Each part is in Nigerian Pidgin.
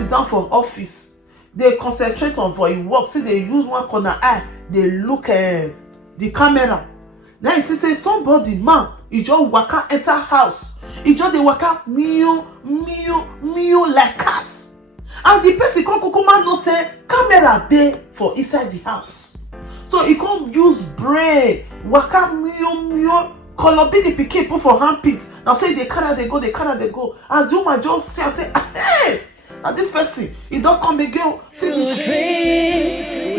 sit down for office, they concentrate on for e work, say they use one corner eye, they look the camera. Now you see say somebody man, he just waka enter house, he just dey waka meow like cats, and the person come kukuma know say camera dey for inside the house, so he come use brain waka meow. Color be the pikin put for hand pit. Now say they carry they go. As the woman just see and say, hey, now this person, he don't come again. See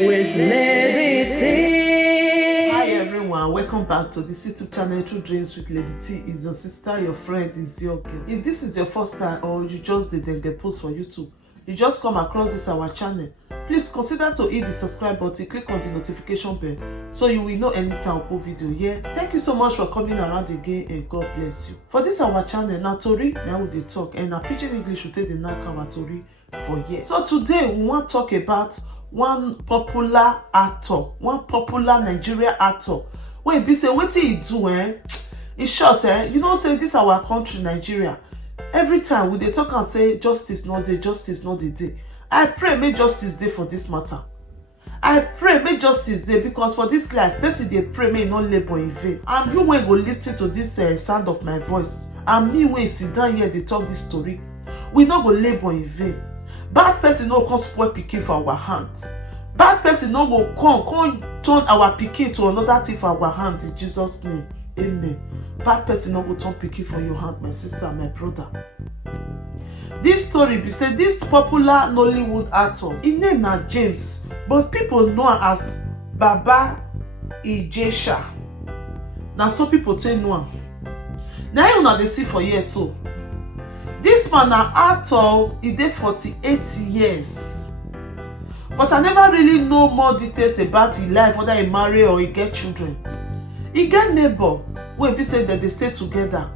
with Lady T. Hi everyone, welcome back to this YouTube channel, True Dreams with Lady T. Is your sister, your friend, is your girl. If this is your first time or you just did get post for YouTube, you just come across this our channel, please consider to hit the subscribe button, click on the notification bell so you will know anytime I post video here. Thank you so much for coming around again and God bless you. For this our channel, now Tori, now we talk and now Pidgin English will take the knack our Tori for years. So today we want to talk about one popular actor, one popular Nigerian actor. When be say what he do, in short, you know say this our country Nigeria. Every time we dey talk and say justice not the day. I pray make justice day for this matter. I pray make justice day because for this life, person dey pray may not labor in vain. And you when go listen to this sound of my voice, and me when sit down here they talk this story, we not go labor in vain. Bad person no come spoil pikin for our hand. Bad person no go come turn our pikin to another thing for our hand in Jesus' name. Amen. Bad person no go turn pikin for your hand, my sister, my brother. This story be say this popular Nollywood actor, his name na James, but people know am as Baba Ijesha. Na so people take know am. Na him una dey see for here so. This man na actor, he dey 48 years. But I never really know more details about his life, whether he marry or he get children. He get neighbor wey be say that they stay together.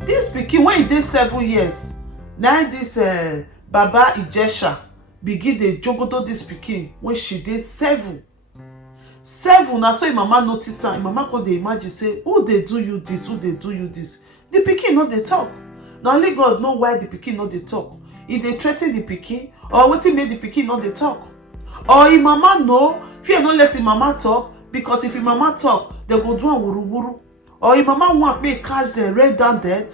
This pikin when he dey 7 years, now this Baba Ijesha begin dey jogodo this pikin when she dey 7. Na so im mama notice am. Im mama come dey imagine say, who dey do you this? Who dey do you this? The pikin no dey talk. Na only God know why the pikin no dey talk. He dey threa ten the pikin, or wetin make the pikin no dey talk, or im mama know fear no let im mama talk, because if im mama talk, they go do am wuru. Or im mama want make catch dem red down dead.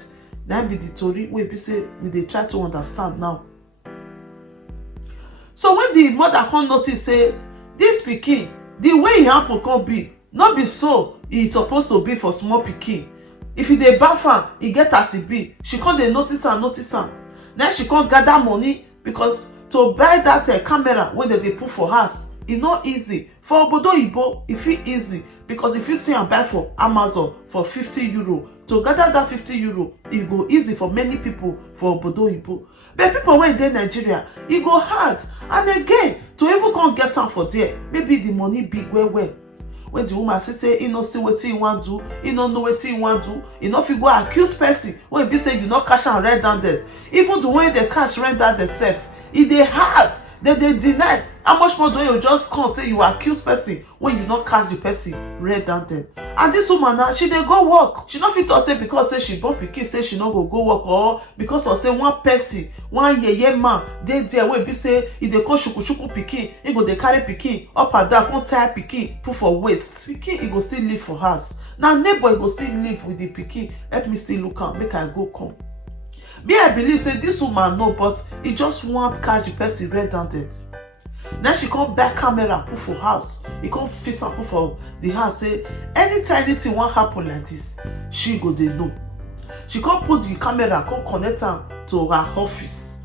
Na be the story wey be say we dey try to understand now. So when the mother come notice say this pikin, the way e happen come be, not be so e supposed to be for small pikin. If e dey baff am, e get as e be. She come dey notice am. Then she come gather money, because to buy that camera wey dem dey put for house, e no easy. For obodo oyibo, e fit easy, because if you see am buy for Amazon for €50, to gather that €50, e go easy for many people for obodo oyibo. But people wey dey Nigeria, e go hard. And again, to even come get am for there, maybe the money big well. When the woman say e no see wetin e wan do, e no know wetin e wan do, e no fit go accuse person wey be say you no catch am red-handed. Even the way they catch red-handed sef, e dey hard. They deny. How much more do you just come say you accuse person when you not catch the person red-handed? And this woman now, she dey go work. She no fit talk say because say she born pikin say she no go work, or because of say one person, one yeye man dey there wey be say e dey come shuku pikin, e go dey carry pikin up and down, come tie pikin put for waist. Pikin e go still live for house. Now neighbor e go still live with the pikin. Help me still look am, make I go come. Me I believe say this woman no, but e just want catch the person red-handed. Then she come buy camera put for house. He come fix am put for the house. Say anytime anything wan happen like this, she go dey know. She come put the camera, come connect am to her office.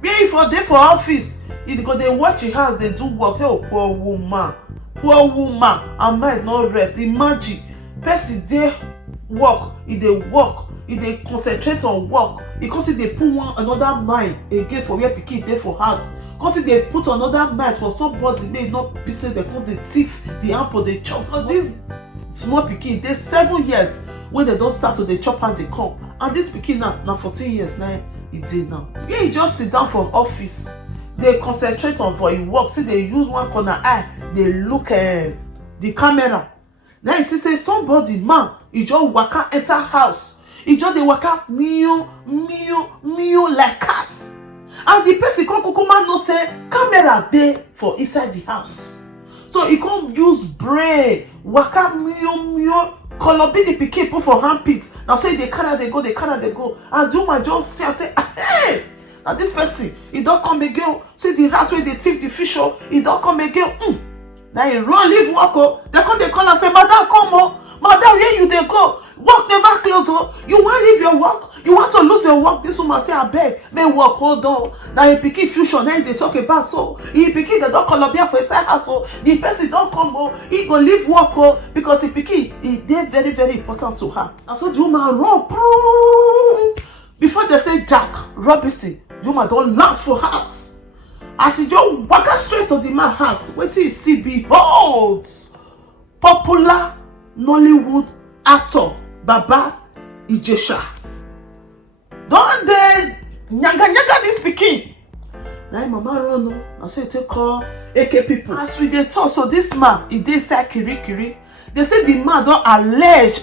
Where if dey for office, e go dey watch the house, dey do work. Hey, poor woman, her mind no rest. Imagine person dey work, e dey concentrate on work. E come see dey put another mind again for where pikin dey for house. Because they put another mind for somebody, they not be say they put the thief, the apple, they chop. Because this small pikin, they 7 years when they don't start to the chop and they come. And this pikin now 14 years now, he did now. Yeah, he just sit down for office. They concentrate on for his work. See, they use one corner eye, they look at the camera. Now you see say somebody man, he just waka enter house. He just they waka meow like cats. and the person come kukuma know say camera dey for inside the house, so he come use brain waka mio kolobi the pikin put for hand pit. Now say they carry they go as the woman just see and say hey, now this person he don't come again. See the rat wey dey thief the fish, oh, he don't come again. Now he run leave work, oh. They call and say madam come, oh, madam where you dey go, work never close, oh, you want leave your work, you want to lose your work. This woman say abeg may work hold on. Now he pikin fusion now they talk about, so he pikin they don Colombia for inside house, so the person don't come, oh, he go leave work, oh, because the pikin he dey very very important to her. And so the woman run before they say Jack Robinson, the woman don land for house. As he just waka straight to the man house, wetin he see, behold, popular Nollywood actor Baba Ijesha don dey nyaga this pikin. Na him mama run, o, na so he take call AK people. As we dey talk, so this man he dey inside kirikiri. They say the man don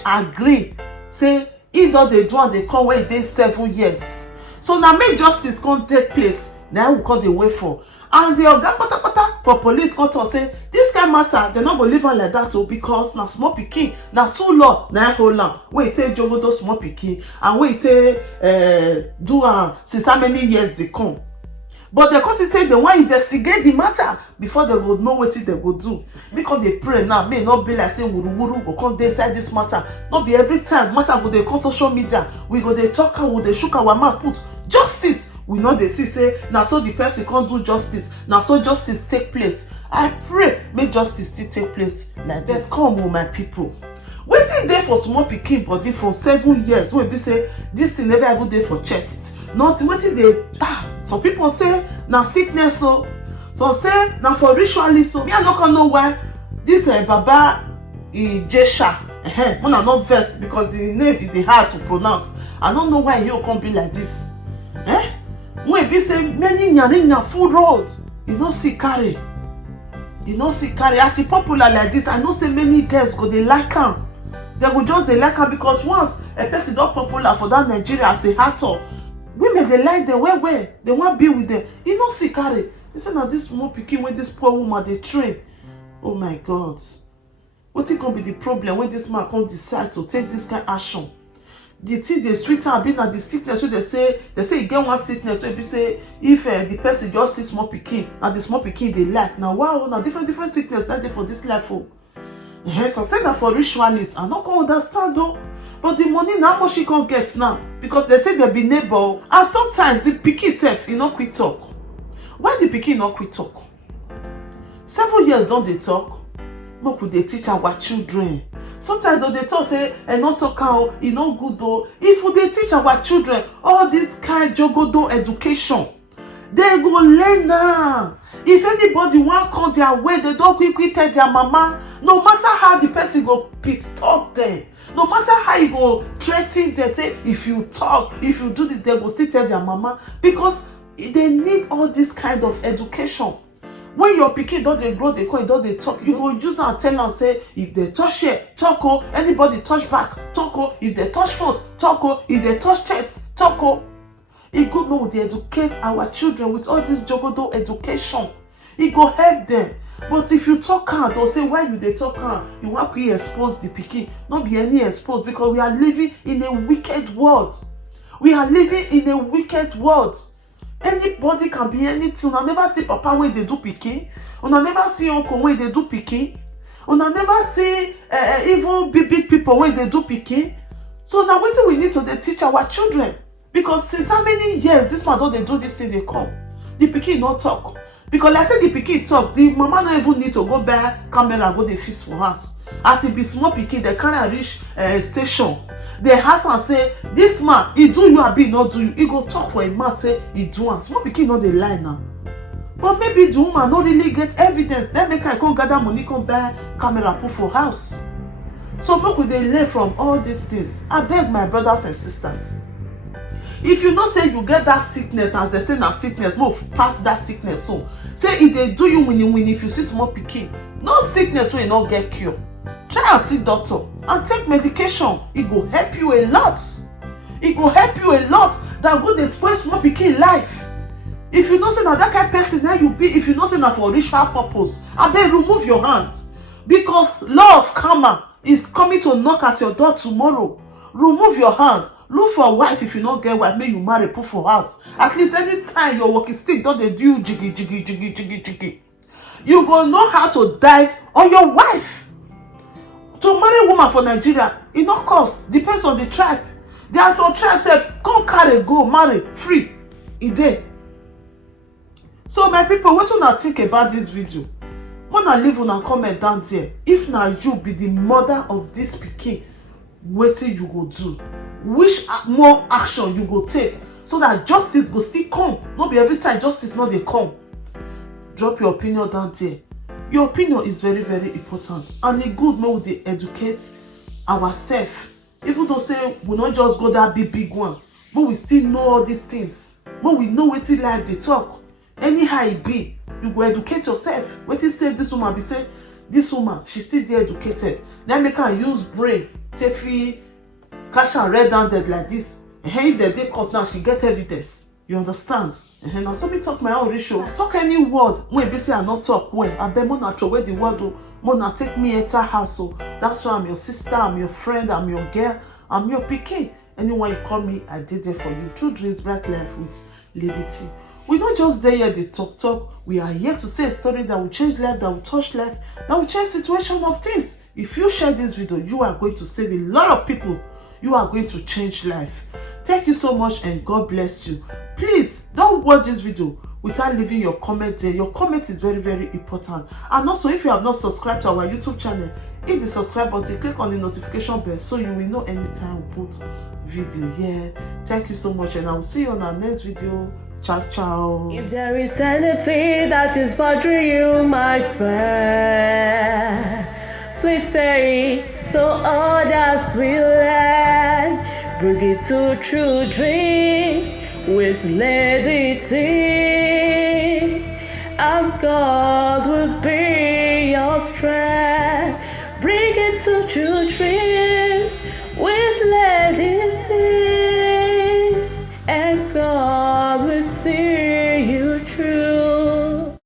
agree say he don dey do am dey come when he dey 7 years. So now make justice come take place. Now we call the way for, and the oga patapata for police come talk say this kind matter they not go leave am like that, oh, because na small pikin, na too law na hold am. Wey take jogodo small pikin and wey take do am since how many years they come. But the cause say they want investigate the matter before they go know what they go do. Because they pray now, may not be like say wuru go come inside this matter. Not be every time matter go they come social media. We go they talk and they shook our mouth put justice. We know they see say now so the person can't do justice. Now so justice take place. I pray may justice still take place like this. Come on, my people. Waiting there for small pikin body for 7 years. When we say this thing never even there for chest. Not waiting there. Some people say now sickness, so some say now for ritualist. So me I don't know why this Baba Ijesha. When I not versed because the name is hard to pronounce. I don't know why he can't be like this. When we say many nyarinya full road, you don't see carry. You don't see carry. As he popular like this, I know say many girls go they like him. They go just they like him because once a person not popular for that Nigeria as a actor, women they like them well. They want to be with them. You don't see carry. They say now this small pikin when this poor woman they train. Oh my God. What it can be the problem when this man can't decide to take this kind of action? The thing they sweet and be now the sickness. So they say you get one sickness. So if you say if the person just see small pikin and the small pikin they like now, wow, now different sickness that they for this life. Oh. So say that for ritualists, I don't understand though. But the money now how much she can get now because they say they be neighbor and sometimes the pikin self you not quit talk. Why the pikin not quit talk? 7 years don't they talk? How could they teach our children? Sometimes though they talk say not talk how e no good though. If we they teach our children all this kind jogodo education, they go learn now. If anybody want come their way, they don't quickly tell their mama. No matter how the person go pissed off them, no matter how you go threaten them, say if you talk, if you do this, they go still tell their mama because they need all this kind of education. When your pikin don't they grow, they come, don't they talk, you go use and tell and say if they touch here, talk, oh, anybody touch back, talk, oh, if they touch front, talk, oh, if they touch chest, talk, oh. It good know they educate our children with all this jogodo education. It go help them. But if you talk hard or say why you they talk hard, you want to expose the pikin, not be any exposed because we are living in a wicked world. We are living in a wicked world. Anybody can be anything. I never see papa when they do pikin. I never see uncle when they do pikin. I never see even big people when they do pikin. So now what do we need to teach our children? Because since how many years this man don't they do this thing they come? The pikin not talk. Because like I said the pikin talk, the mama don't even need to go buy camera go they feast for us. As it be small pikin, they can't reach station. They ask and say, this man, he do you, abi not do you. He go talk for a man, say, he do am. Small pikin not the lie now. But maybe the woman not really get evidence. Then make I come gather money, come buy camera, put for house. So make we dey learn from all these things. I beg my brothers and sisters. If you know say you get that sickness, as they say na sickness, move past that sickness. So say if they do you winning, if you see small pikin, no sickness will not get cure. Try and see doctor and take medication. It go help you a lot. It go help you a lot. That go dey spoil small pikin life. If you know say na that kind of person that you be, if you know say na for ritual purpose, abeg remove your hand, because law of karma is coming to knock at your door tomorrow. Remove your hand. Look for a wife. If you not get wife, may you marry, put for house. At least anytime your walking stick don dey do you jiggy jiggy jiggy jiggy jiggy, you go know how to dive on your wife. To marry woman for Nigeria, e no cost. Depends on the tribe. There are some tribes say come carry go marry free. E dey. So my people, wetin una think about this video? Una leave una comment down there. If na you be the mother of this pikin, wetin you go do? Which more action you go take so that justice go still come? No be every time justice no dey come. Drop your opinion down there. Your opinion is very very important, and e good make we dey educate ourselves. Even though say we no just go that big one, but we still know all these things. But we know wetin life dey talk. Anyhow e be, you go educate yourself. Wetin save this woman be say this woman, she still dey educated. Then make her use brain take fit catch am red-handed like this. If dem dey court now, she get evidence. You understand? Now so me talk my own ratio. I talk any word wey be say I not talk well, abeg mona throw away the word o. Mona take me enter house o. That's why I'm your sister, I'm your friend, I'm your girl, I'm your pikin. Anyone you call me, I dey there for you. True dreams, bright life with Lady T. We not just there here, they talk. We are here to say a story that will change life, that will touch life, that will change situation of things. If you share this video, you are going to save a lot of people. You are going to change life. Thank you so much and God bless you. Please don't watch this video without leaving your comment there. Your comment is very very important. And also, if you have not subscribed to our YouTube channel, hit the subscribe button, click on the notification bell so you will know anytime we put video here. Thank you so much and I will see you on our next video. Ciao ciao. If there is anything that is bothering you, my friend, please say it so others will learn. Bring it to True Dreams with Lady T, and God will be your strength. Bring it to True Dreams.